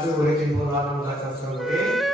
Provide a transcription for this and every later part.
우리 김보라는 가셨을 때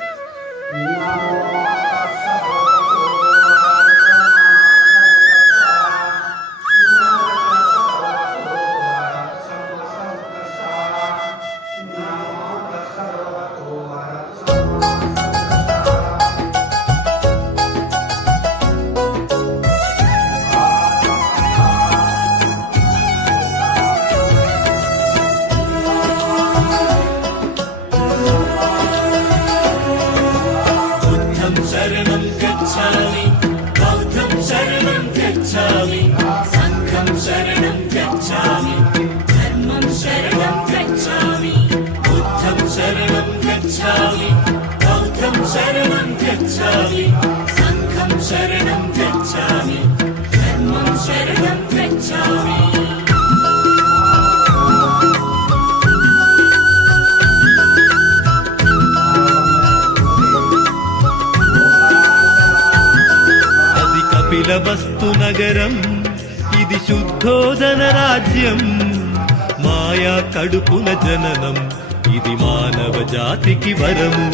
వస్తు నగరం ఇది శుద్ధోదన రాజ్యం మాయా కడుపున జననం ఇది మానవ జాతికి వరము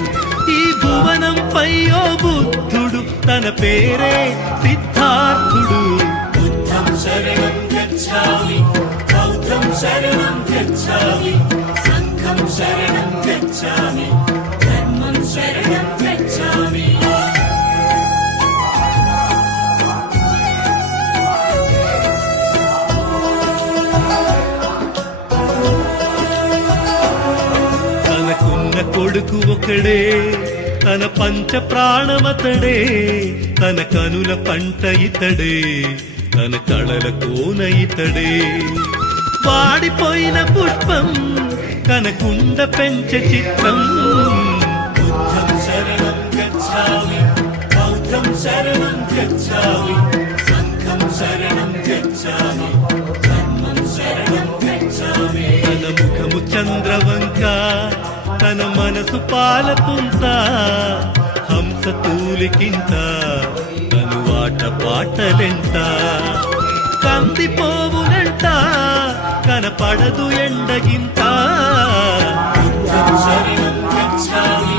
ఈ భువనంపై ఓ బుద్ధుడు తన పేరే సిద్ధార్థుడు బుద్ధం శరణం గచ్ఛామి బౌద్ధం శరణం గచ్ఛామి సంఘం శరణం గచ్ఛామి ధర్మం శరణం గచ్ఛామి కొడుకు ఒకడే తన పంచ ప్రాణమతడే తన కనుల పంట ఇతడే తన కళల కోన ఇతడే వాడిపోయిన పుష్పం కనకుండ పెంచ చిత్తం బుద్ధం శరణం గచ్ఛామి బౌద్ధం శరణం గచ్ఛామి సంఘం శరణం గచ్ఛామి ధర్మం శరణం గచ్ఛామి తన ముఖము చంద్రవంక తన మనసు పాలపుంత హంస తూలికింత తను ఆట పాటలెంత కందిపోవునంట కనపడదు ఎండగింత బుద్ధం శరణం గచ్ఛామి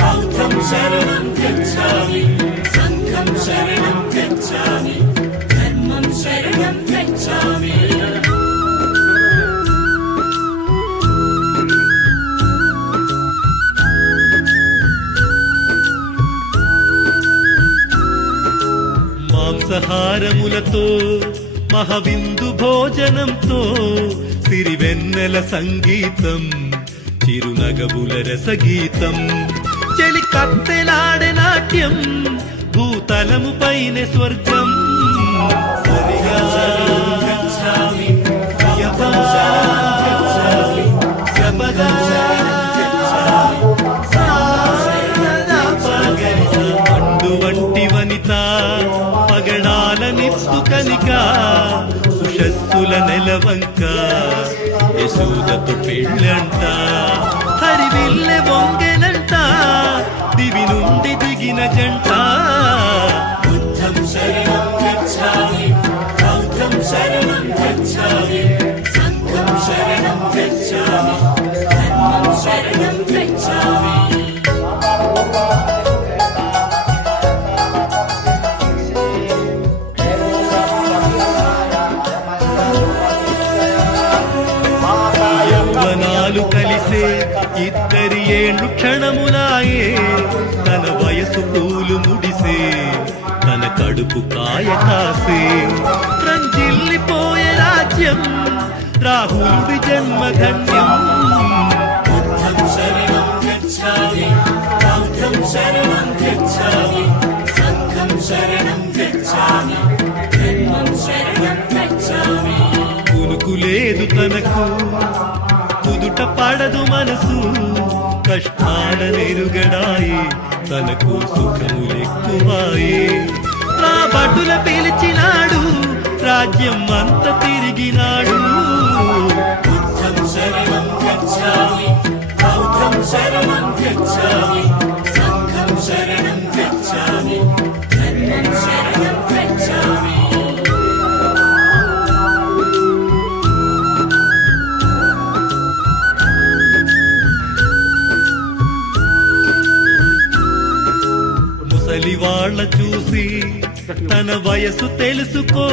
బౌద్ధం శరణం గచ్ఛామి సంఘం శరణం గచ్ఛామి ధర్మం శరణం గచ్ఛామి మాంసహారములతో మహవిందు భోజనంతో సిరివెన్నెల సంగీతం చిరునగబుల రసగీతం చెలి కత్తెలాడే నాట్యం భూతలము పైన స్వర్గం అండు వంటి వనిత పగడాల నిప్పు కనిక ఉషస్సుల నెలవంక యశోదతో పెళ్ళంట హరివిల్లె వంగెనంట దివి నుండి దిగిన జంట బుద్ధం శరణం గచ్ఛామి బౌద్ధం శరణం గచ్ఛామి సంఘం శరణం గచ్ఛామి ధర్మం శరణం గచ్ఛామి కలిసే ఇద్దరి ఏళ్ళు క్షణములాయే తన వయసు పూలు ముడిసే తన కడుపు కాయ కాసే రంజిల్లిపోయే రాజ్యం రాహులుడి జన్మధన్యం బుద్ధం శరణం గచ్ఛామి బౌద్ధం శరణం గచ్ఛామి సంఘం శరణం గచ్ఛామి ధర్మం శరణం గచ్ఛామి కునుకు లేదు తనకు కుదుట పడదు మనసు కష్టాల నెరుగడాయి తనకు సుఖములెక్కువాయే రాబట్టుల పిలిచినాడు రాజ్యం అంత తిరిగినాడు బుద్ధం శరణం గచ్ఛామి బౌద్ధం శరణం గచ్ఛామి సంఘం శరణం గచ్ఛామి ధర్మం శరణం గచ్ఛామి ముసలి వాళ్ళ చూసి తన వయసు తెలుసుకో